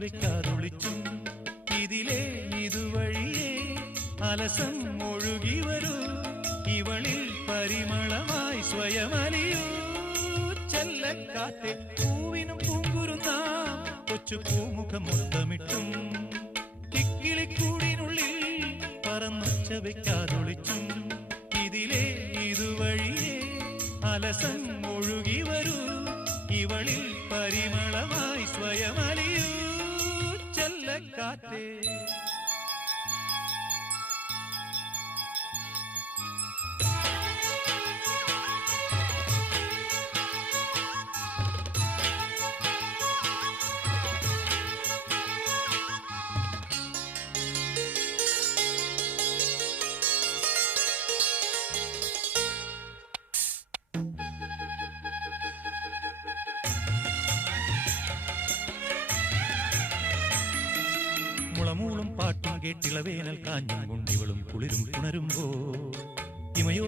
വെക്കാതൊളിച്ചും ഇതിലേ ഇതുവഴിയേ അലസം ഒഴുകി വരൂ ഇവളിൽ പരിമളമായി സ്വയമലിയൂ ചെല്ലക്കാറ്റെ പൂവിനും പൂങ്കുരുന്ന കൊച്ചു പൂമുഖം മുത്തമിട്ടും കിക്കിളിക്കൂടിനുള്ളിൽ പറന്നൊച്ച വെക്കാതൊളിച്ചും ഇതിലേ ഇതുവഴിയേ അലസം ഒഴുകി വരൂ ഇവളിൽ പരിമളമായി സ്വയമലിയൂ ചെല്ലക്കാറ്റേ മുളമൂളും പാട്ടും കേട്ടിളവേനൽ കാഞ്ഞും കൊണ്ടിവളും കുളിരും പുണരുമ്പോ ഇമയോ